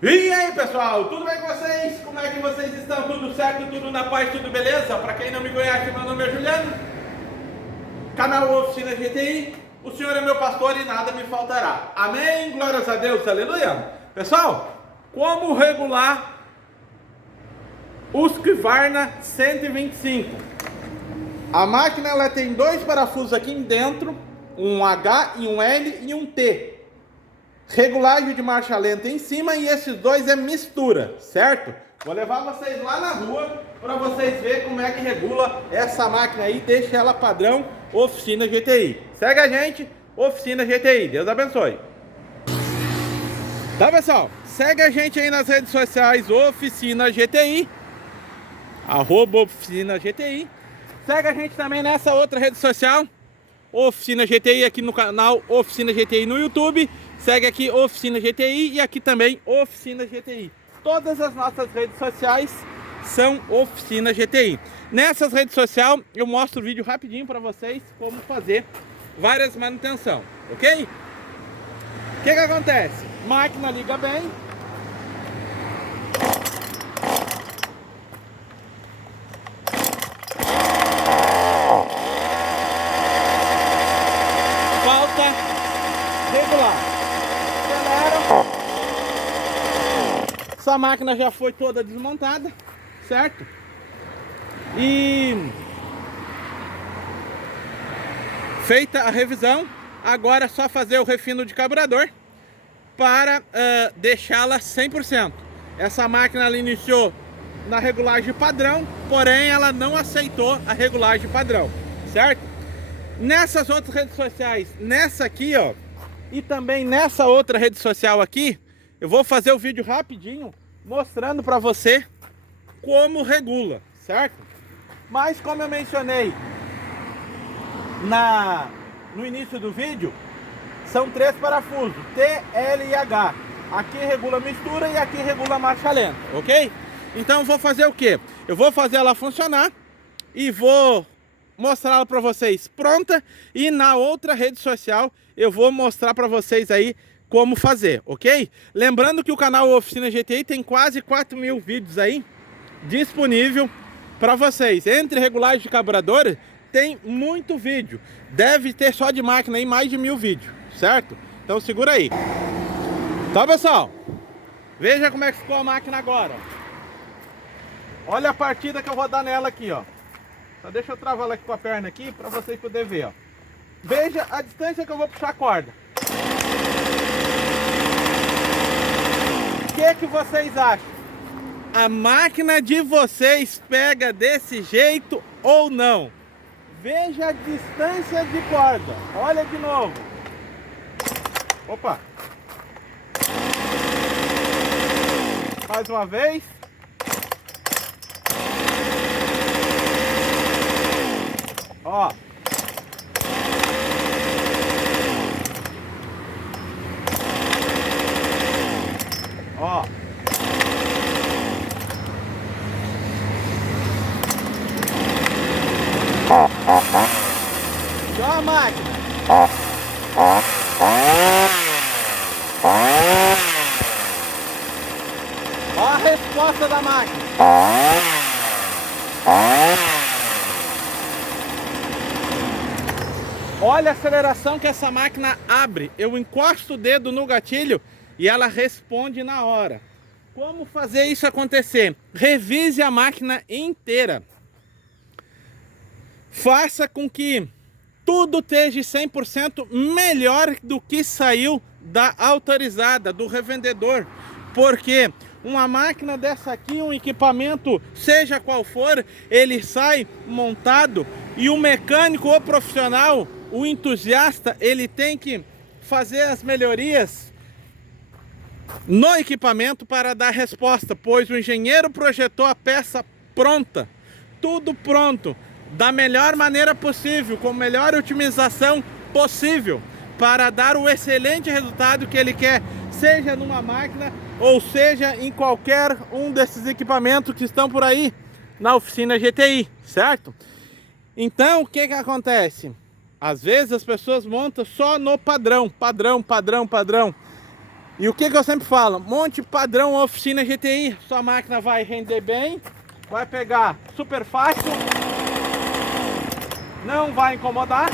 E aí pessoal, tudo bem com vocês? Como é que vocês estão? Tudo certo? Tudo na paz? Tudo beleza? Para quem não me conhece, meu nome é Juliano, canal Oficina GTI. O Senhor é meu pastor e nada me faltará. Amém? Glórias a Deus, aleluia. Pessoal, como regular o Husqvarna 125? A máquina ela tem dois parafusos aqui dentro, um H e um L e um T. Regulagem de marcha lenta em cima e esses dois é mistura, certo? Vou levar vocês lá na rua para vocês verem como é que regula essa máquina aí, deixa ela padrão Oficina GTI. Segue a gente, Oficina GTI, Deus abençoe. Tá pessoal, segue a gente aí nas redes sociais Oficina GTI, @Oficina GTI. Segue a gente também nessa outra rede social, Oficina GTI, aqui no canal Oficina GTI no YouTube. Segue aqui Oficina GTI e aqui também Oficina GTI. Todas as nossas redes sociais são Oficina GTI. Nessas redes sociais eu mostro o vídeo rapidinho para vocês como fazer várias manutenção, ok? O que acontece? Máquina liga bem. Falta regular. Essa máquina já foi toda desmontada, certo? E feita a revisão, agora é só fazer o refino de carburador para deixá-la 100%. Essa máquina ela iniciou na regulagem padrão, porém ela não aceitou a regulagem padrão, certo? Nessas outras redes sociais, nessa aqui, ó, e também nessa outra rede social aqui, eu vou fazer o vídeo rapidinho mostrando para você como regula, certo? Mas como eu mencionei no início do vídeo, são três parafusos, T, L e H. Aqui regula mistura e aqui regula marcha lenta, ok? Então eu vou fazer o que? Eu vou fazer ela funcionar e vou mostrá-la para vocês pronta, e na outra rede social eu vou mostrar para vocês aí como fazer, ok? Lembrando que o canal Oficina GTI tem quase 4.000 vídeos aí disponível para vocês. Entre regulagem de carburador tem muito vídeo, deve ter só de máquina aí mais de 1.000 vídeos, certo? Então segura aí. Tá pessoal, veja como é que ficou a máquina agora. Olha a partida que eu vou dar nela aqui, ó. Só deixa eu travar ela aqui com a perna aqui para vocês poderem ver, ó. Veja a distância que eu vou puxar a corda. O que vocês acham? A máquina de vocês pega desse jeito ou não? Veja a distância de corda. Olha de novo. Opa. Mais uma vez. Ó. Ó. Ó a máquina. Ó a resposta da máquina. Olha a aceleração que essa máquina abre. Eu encosto o dedo no gatilho e ela responde na hora. Como fazer isso acontecer? Revise a máquina inteira. Faça com que tudo esteja 100% melhor do que saiu da autorizada, do revendedor. Porque uma máquina dessa aqui, um equipamento, seja qual for, ele sai montado e o mecânico ou profissional, o entusiasta, ele tem que fazer as melhorias no equipamento para dar resposta, pois o engenheiro projetou a peça pronta, tudo pronto, da melhor maneira possível, com a melhor otimização possível, para dar o excelente resultado que ele quer, seja numa máquina ou seja em qualquer um desses equipamentos que estão por aí na Oficina GTI, certo? Então, o que acontece? Às vezes as pessoas montam só no padrão. E o que eu sempre falo, monte padrão oficina GTI, sua máquina vai render bem, vai pegar super fácil, não vai incomodar.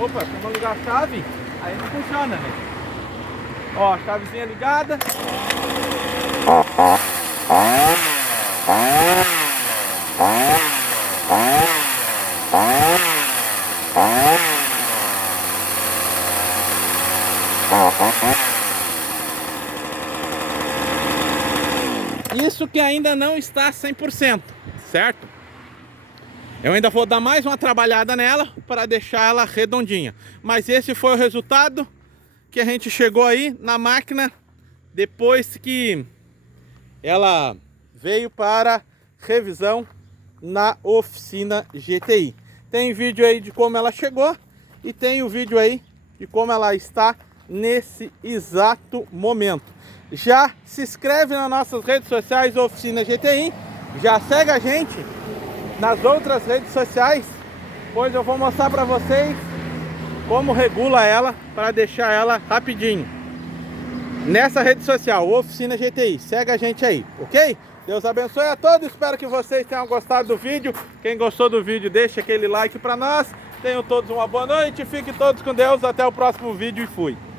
Opa, vamos ligar a chave, aí não funciona, né? Ó, chavezinha ligada. Isso que ainda não está 100%, certo? Eu ainda vou dar mais uma trabalhada nela para deixar ela redondinha. Mas esse foi o resultado que a gente chegou aí na máquina depois que ela veio para revisão na oficina GTI. Tem vídeo aí de como ela chegou e tem o vídeo aí de como ela está nesse exato momento. Já se inscreve nas nossas redes sociais Oficina GTI, já segue a gente nas outras redes sociais, pois eu vou mostrar para vocês como regula ela para deixar ela rapidinho. Nessa rede social, Oficina GTI, segue a gente aí, ok? Deus abençoe a todos, espero que vocês tenham gostado do vídeo. Quem gostou do vídeo, deixa aquele like para nós. Tenham todos uma boa noite, fiquem todos com Deus, até o próximo vídeo e fui!